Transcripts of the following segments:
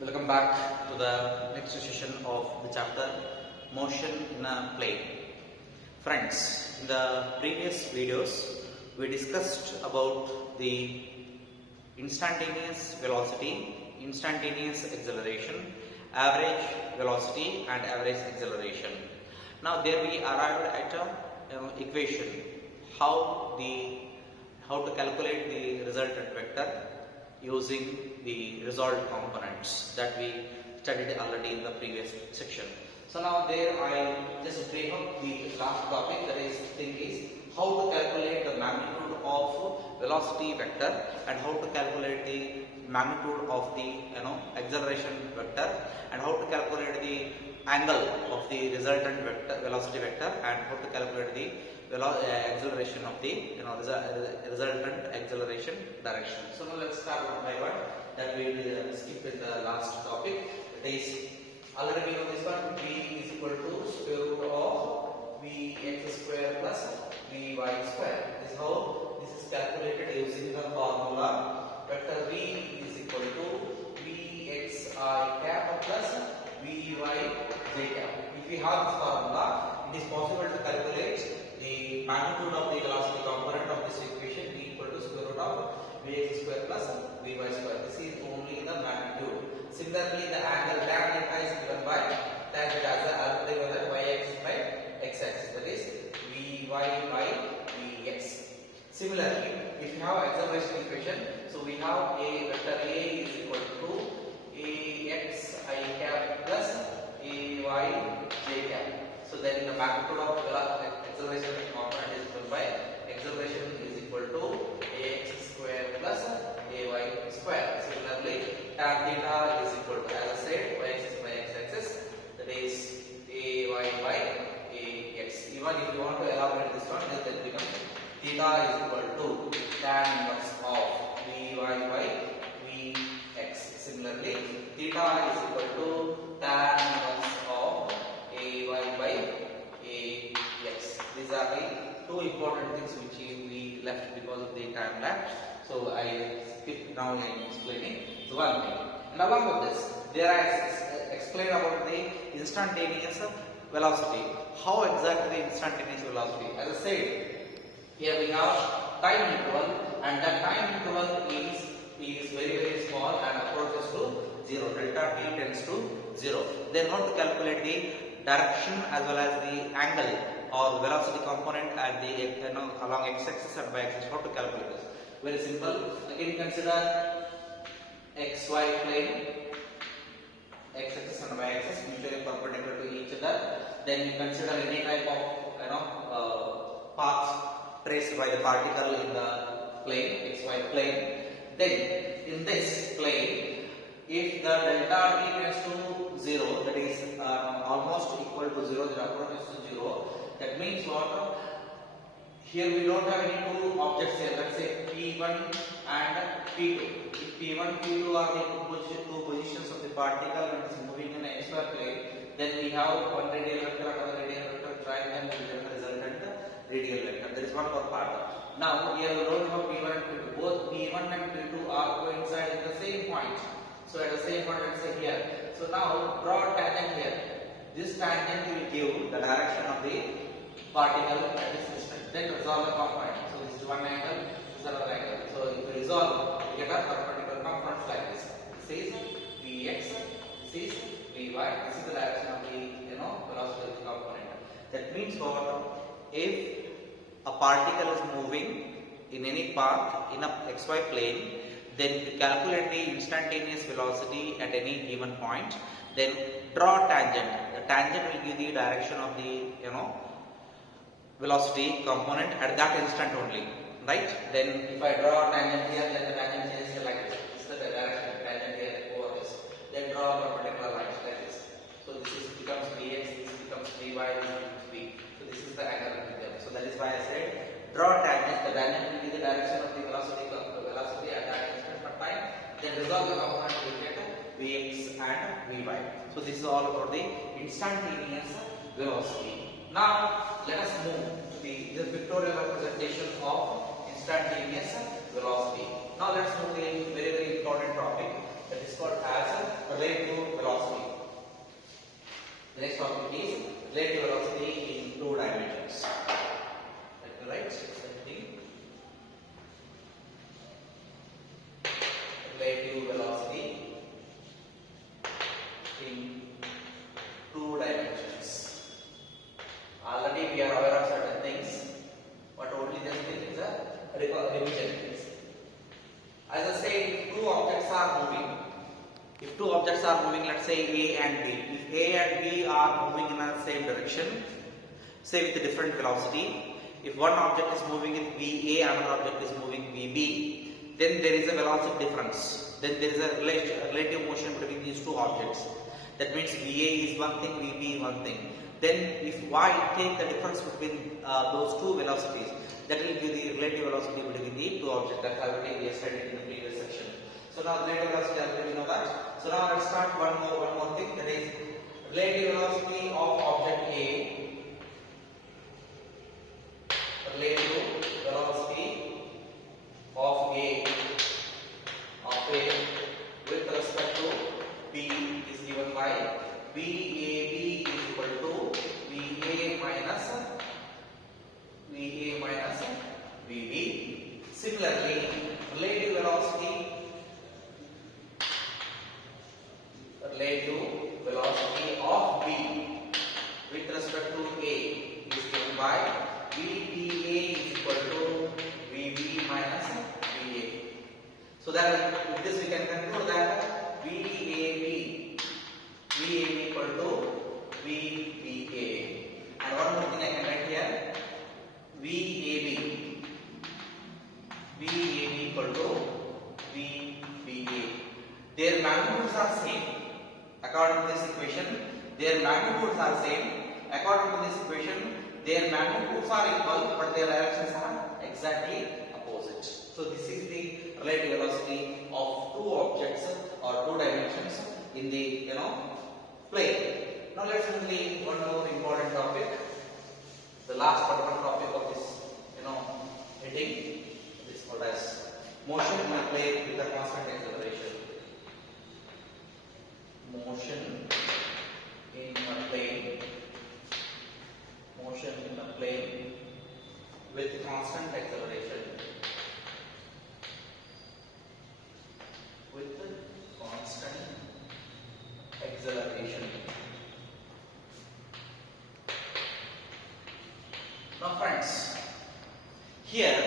Welcome back to the next session of the chapter Motion in a Plane. Friends, in the previous videos we discussed about the instantaneous velocity, instantaneous acceleration, average velocity and average acceleration. Now there we arrived at a equation how to calculate the resultant vector using the resolved components that we studied already in the previous section. So now there I just break up the last topic, that is thing is how to calculate the magnitude of velocity vector and how to calculate the magnitude of the acceleration vector and how to calculate the angle of the resultant vector velocity vector and how to calculate the acceleration of the resultant acceleration direction. So now let's start one by one. That we will skip in the last topic. That is already we know this one. V is equal to square root of Vx square plus Vy square. This is how this is calculated using the formula. Vector V is equal to Vxi cap plus Vy j cap. If we have this formula, it is possible to calculate the magnitude of the velocity component of this equation. V equal to square root of Vx square plus Vy square. This is only the magnitude. Similarly, the angle tan theta is given by tan theta as already given that y axis by x axis, that is Vy by Vx. Similarly, if you have acceleration equation, so we have a vector A is equal to Ax I cap plus Ay j cap. So then the magnitude of acceleration component is given by acceleration is equal to Ax square plus Ay square. Similarly, tan theta is equal to, as I said, y axis by x axis, that is Ay by Ax. Even if you want to elaborate this one, then it becomes theta is equal to tan inverse of Vy by Vx. Similarly, theta is equal to tan inverse of Ay by Ax. These are the two important things which we left because of the time lapse. So I skip now in explaining the one thing. And along with this, there I explain about the instantaneous velocity. How exactly the instantaneous velocity? As I said, here we have time interval, and that time interval is very small and approaches to 0. Delta t tends to 0. Then how to calculate the direction as well as the angle or the velocity component at the along x-axis and y-axis. How to calculate this? Very simple. Again, consider xy plane, x-axis and y-axis mutually perpendicular to each other. Then you consider any type of path traced by the particle in the plane, xy plane. Then in this plane, if the delta t tends to 0, that is almost equal to 0, the approaches to 0, that means what? Here we don't have any two objects here. Let's say P1 and P2. If P1, P2 are the two positions of the particle and it is moving in an xy plane, then we have one radial vector, another radial vector, try them to get the resultant radial vector. That is one more part. Now here we don't have P1 and P2. Both P1 and P2 are coincide in the same point. So at the same point, let's say here. So now draw a tangent here. This tangent will give the direction of the particle at this distance. Then resolve the component. So this is one angle, this is another angle. So if we resolve, we get a perpendicular components like this. This is Vx, this is Vy. This is the direction of the velocity of the component. That means what? If a particle is moving in any path in a xy plane, then to calculate the instantaneous velocity at any given point, then draw a tangent. The tangent will give the direction of the velocity component at that instant only, right? Then if I draw a tangent here, then the tangent changes like this. This is the direction of the tangent here over this. Then draw a perpendicular line like this. So this becomes Vx, this becomes Vy, this becomes V. So this is the angle between them. So that is why I said draw a tangent. The tangent will be the direction of the velocity at that instant of time. Then resolve the component to get Vx and Vy. So this is all about the instantaneous velocity. Now let us move to the pictorial representation of instantaneous velocity. Now let's move to a very important topic, that is called as relay The next topic is relative velocity in two dimensions. Let me write something. Relative velocity in two dimensions. Already we are aware of certain things, but only this thing is a revision. As I said, if two objects are moving, let's say A and B. If A and B are moving in the same direction, say with a different velocity, if one object is moving in VA, another object is moving VB, then there is a velocity difference. Then there is a relative motion between these two objects. That means VA is one thing, VB is one thing. Then if Y take the difference between those two velocities, that will give the relative velocity between the two objects. That already we studied in the previous section. So now relative velocity, already we know that. So now let's start one more thing, that is relative velocity of object A. Relative velocity of A with respect to B is given by VAB is equal to VA minus VB. Similarly, relative velocity of B with respect to A is given by VBA is equal to VB minus VA. So that with this we can conclude that VAB equal to VBA. And one more thing I can write here, VAB equal to VBA. Their magnitudes are same. According to this equation, their magnitudes are same. According to this equation, their magnitudes are equal, but their directions are exactly opposite. So this is the relative velocity of two objects or two dimensions in the plane. Now let's move to one more important topic, the last but one topic of this heading. This is called as motion in a plane with a constant acceleration. Motion in a plane with constant acceleration. Now friends, here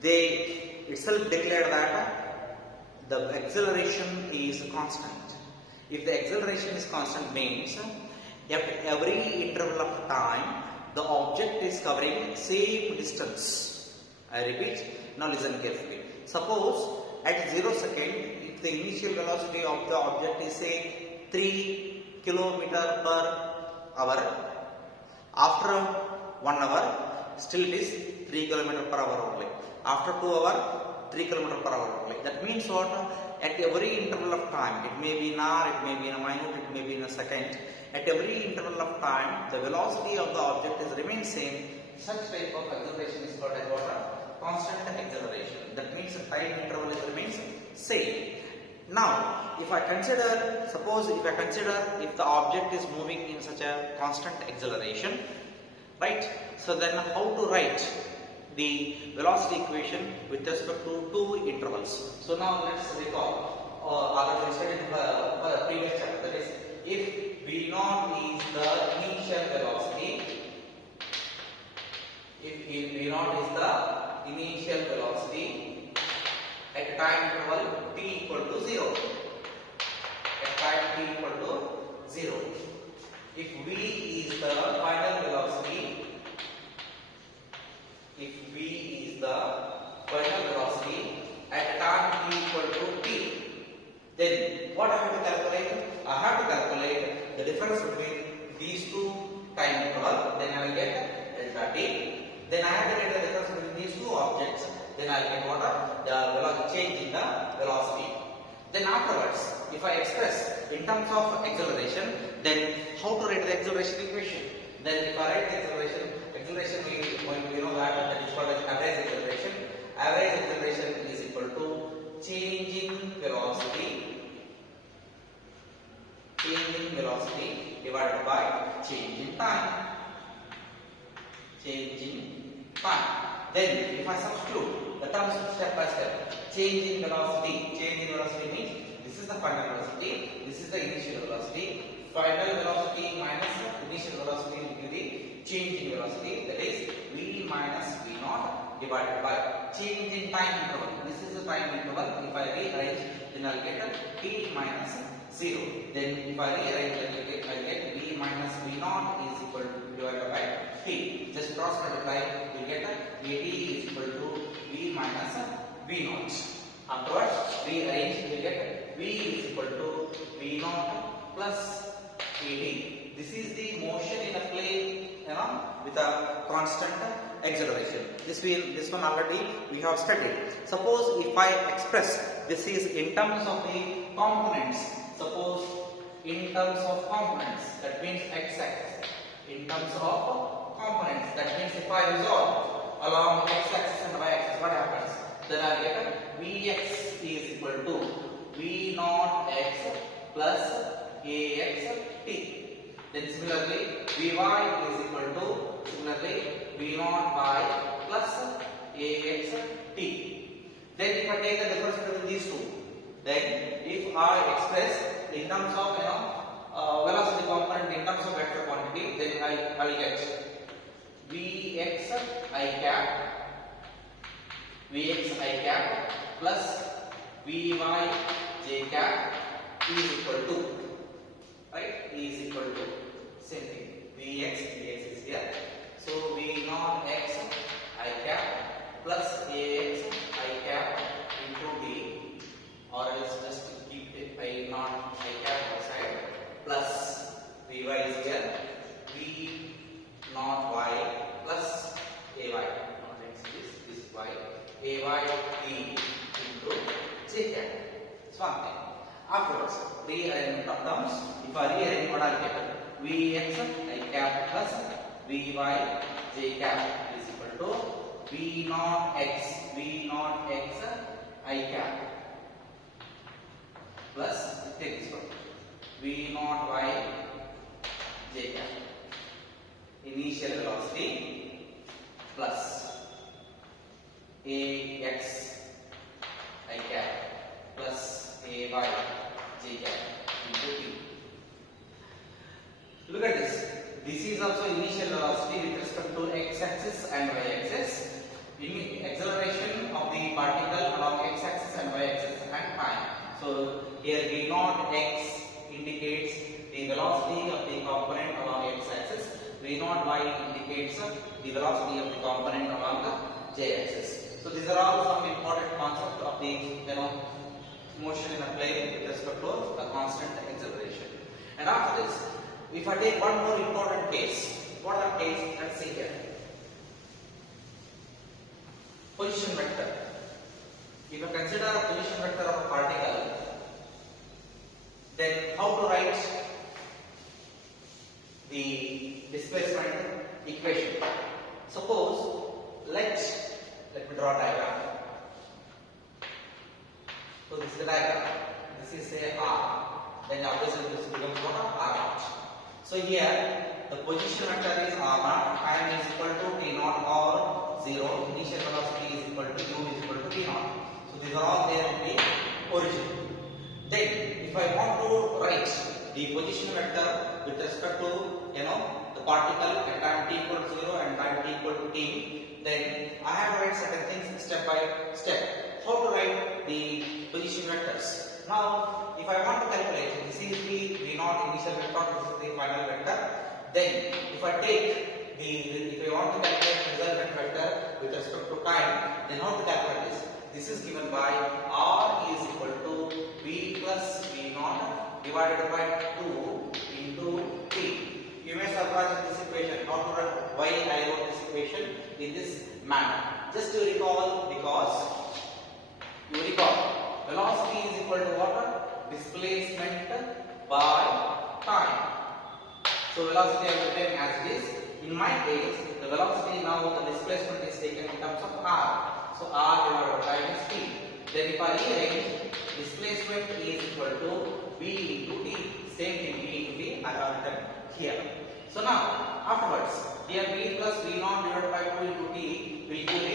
they itself declared that the acceleration is constant. If the acceleration is constant means at every interval of time the object is covering same distance. I repeat, now listen carefully. Suppose at 0 second, if the initial velocity of the object is say 3 km per hour, after 1 hour still it is 3 km per hour only. After 2 hours 3 km per hour only. That means what? At every interval of time, it may be in hour, it may be in a minute, it may be in a second. At every interval of time, the velocity of the object is remains same. Such type of acceleration is called as what? Constant acceleration. That means the time interval remains same. Now, if I consider, suppose if I consider if the object is moving in such a constant acceleration, right? So then how to write the velocity equation with respect to two intervals? So now let's recall, already we studied the previous chapter, that is if V0 is the initial velocity, if V0 is the initial velocity at time interval t equal to 0, at time t equal to 0, if V is the final velocity, if V is the final velocity at time t equal to t, then what I have to calculate? I have to calculate the difference between these two time intervals. Then I will get delta t. Then I have to get the difference between these two objects. Then I will get what? The velocity change in the velocity. Then afterwards, if I express in terms of acceleration, then how to write the acceleration equation? Then if I write the acceleration we know that is called as average acceleration. Average acceleration is equal to change in velocity divided change in time. Change in time. Then if I substitute the terms step by step, change in velocity. Change in velocity means this is the final velocity, this is the initial velocity. Final velocity minus initial velocity will give the change in velocity, that is V minus V naught divided by change in time interval. This is the time interval. If I rearrange, then I will get T minus 0. Then if I rearrange, I will get V minus V naught is equal to divided by T. Just cross multiply, you get AT is equal to V minus V naught. Afterwards, rearrange, you get V is equal to V naught plus AT. This is the motion in a plane, with a constant acceleration. This one already we have studied. Suppose if I express this is in terms of the components. Suppose in terms of components, that means x-axis. In terms of components, that means if I resolve along x-axis and y-axis, what happens? Then I get Vx is equal to V naught x plus Ax t. Then similarly, Vy is equal to V naught y plus Ax t. Then if I take the difference between these two, then if I express in terms of velocity component in terms of vector quantity, then I will get Vx I cap plus Vy j cap is equal to, right, is equal to same thing. Vx is here, so V naught x I cap plus Ax I cap into D, or else just keep it I naught I cap outside, plus Vy is here, V naught y plus Ay, not x, this is y, Ay t into j cap. So afterwards, rearrangement of terms. If I rearrange, what I get? Vx I cap plus Vy j cap is equal to V naught x I cap plus, take this one, V naught y j cap, initial velocity plus Ax I cap plus Ay j cap into T. Look at this. This is also initial velocity with respect to x-axis and y-axis. In acceleration of the particle along x-axis and y-axis and time. So here V naught x indicates the velocity of the component along x-axis. V naught y indicates the velocity of the component along the z-axis. So these are all some important concepts of the motion in a plane with respect to a constant acceleration. And after this, if I take one more important case, what are case? Let's see here. Position vector. If I consider a position vector of a particle, then how to write the displacement equation? Suppose let me draw a diagram. So this is the diagram. This is say R. Then obviously this becomes what? R naught. So here the position vector is R naught, time is equal to T naught or 0, initial velocity is equal to U is equal to T naught. So these are all there in the origin. Then if I want to write the position vector with respect to the particle at time t equal to 0 and time t equal to t, then I have to write certain things step by step. How to write the position vectors? Now, if I want to calculate, this is the V naught initial vector, this is the final vector. Then, if I want to calculate resultant vector with respect to time, then how to calculate this? This is given by R is equal to V plus V naught divided by 2 into T. You may surprise this equation. How to write? Why I wrote this equation in this manner? Just to recall, because you recall. Velocity is equal to what? Displacement by time. So velocity I have written as this. In my case, the velocity now the displacement is taken in terms of r. So r divided by time is t. Then if I rearrange, displacement is equal to v into t. Same thing, v into t I have written here. So now afterwards, here v plus v naught divided by 2 into t will give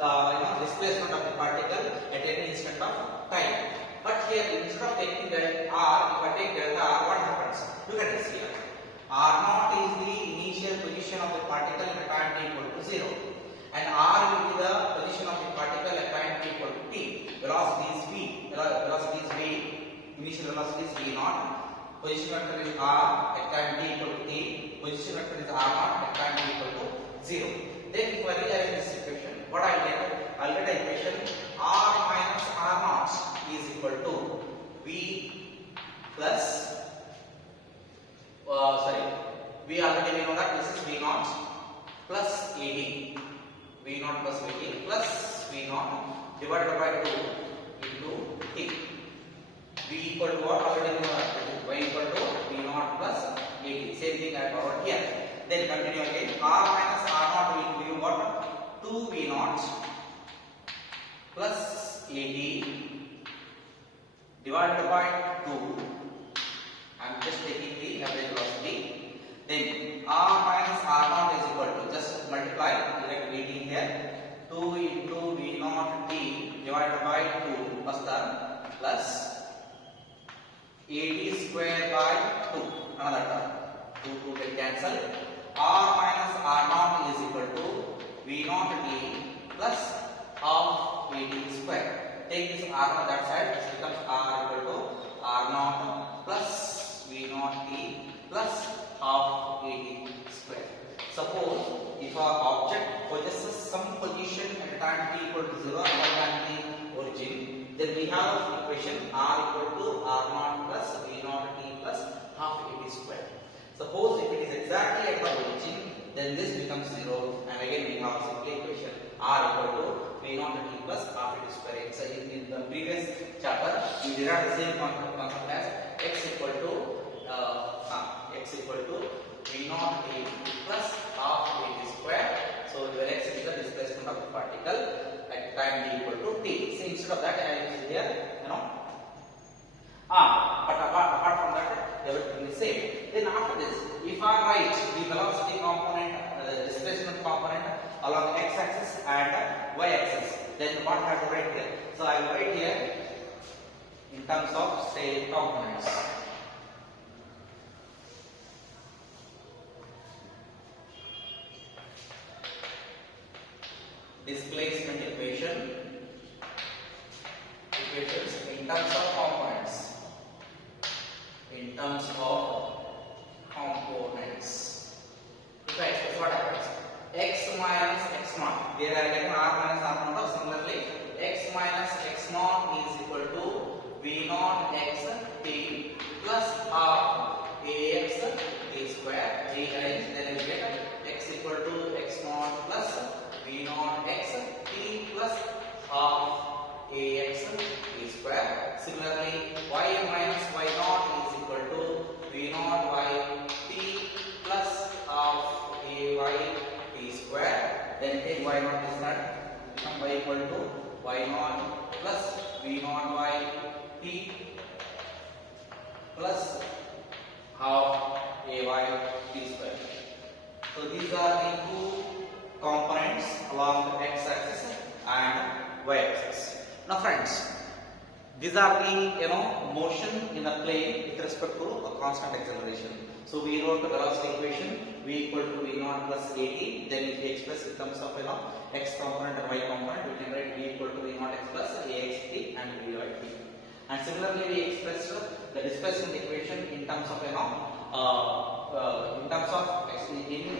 a displacement of the particle at any instant of time. But here instead of taking the r, if I take delta r, what happens? Look at this here. R naught is the initial position of the particle at time t equal to 0, and r will be the position of the particle at time t equal to t. Velocity is v. Velocity is v. Initial velocity is v naught. Position vector is r at time t equal to t. Position vector is r naught at time t equal to 0. Then if I rearrange this equation, what I will get? I will get an equation r minus r naught is equal to v plus we already know that this is v naught plus ad. V naught plus ad plus v naught divided by 2 into t. V equal to what? Already know that y equal to v naught plus ad. Same thing I forward here. Then continue again. R minus r naught will give you what? 2 v naught plus ad divided by 2. I am just taking the average velocity. Then r minus r naught is equal to, just multiply, you get ad here, 2 into v naught t divided by 2 first term plus ad square by 2 another term. 2 get cancelled. R minus r naught is equal to v naught t plus half ad square. Take this r naught that side, this becomes r equal to r naught plus v naught t plus half ad square. Suppose if our object possesses some position at time t equal to 0 other than the origin, then we have equation r equal to r naught plus v naught t plus half ad square. Suppose if it is exactly at the origin, then this becomes 0, and again we have simply equation r equal to v naught t plus half ad square. So in the previous chapter we derived the same concept as x equal to v naught t plus half ad square. So where x is the displacement of the particle at time t equal to t. So instead of that I use here but apart from that everything is same. Then after this, if I write the velocity component, the displacement component along x axis and y axis, then what I have to write here? So I will write here in terms of say components. Displacement equations in terms of components. In terms of components. If I express what happens? X minus x naught. There I get r minus r naught. Similarly, x minus x naught is equal to v naught x t plus half ax t square. Then we get x equal to x naught plus v naught x t plus half ax t square. Similarly, y minus y naught is equal to v naught y t plus half ay t square. Then take y naught is not, become y equal to y naught plus v naught y t plus half ay t square. So these are the two components along the x axis and y axis. Now friends, these are the motion in a plane with respect to a constant acceleration. So we wrote the velocity equation v equal to v naught plus at. Then if we express in terms of x component and y component, we can write v equal to v naught x plus ax t and vy t. And similarly, we expressed the displacement equation in terms of in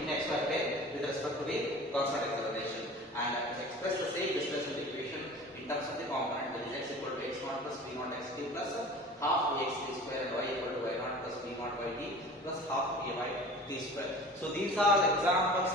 x y plane with respect to the constant acceleration, and express the same displacement equation in terms of the component, that is x equal to x naught plus v naught x t plus half ax t square and y equal to y naught plus v naught y t plus half ay t square. So these are examples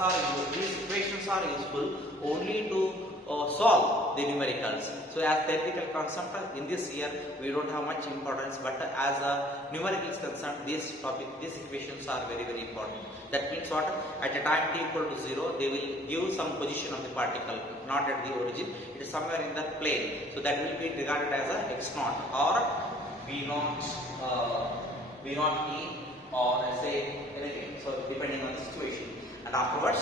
these equations are useful only to solve the numericals. So as theoretical concept in this year we don't have much importance, but as a numerical is concerned, these equations are very important. That means what? At a time t equal to 0, they will give some position of the particle, not at the origin. It is somewhere in the plane. So that will be regarded as a x naught or v naught t or let's say anything. So depending on the situation, and afterwards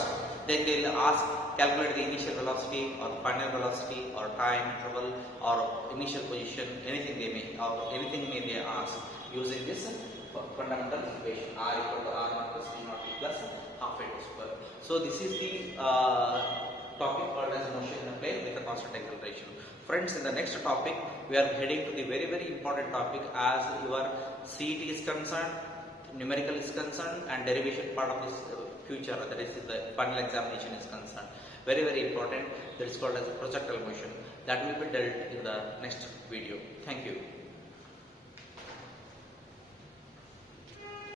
then they will ask calculate the initial velocity or final velocity or time interval or initial position, anything they may or anything may they ask using this fundamental equation r equal to r naught plus v naught t plus half a t square. So this is the topic called as motion in a plane with a constant acceleration. Friends, in the next topic we are heading to the very important topic as your CET is concerned, numerical is concerned, and derivation part of this future, that is the final examination is concerned. Very important. That is called as a projectile motion. That will be dealt in the next video. Thank you.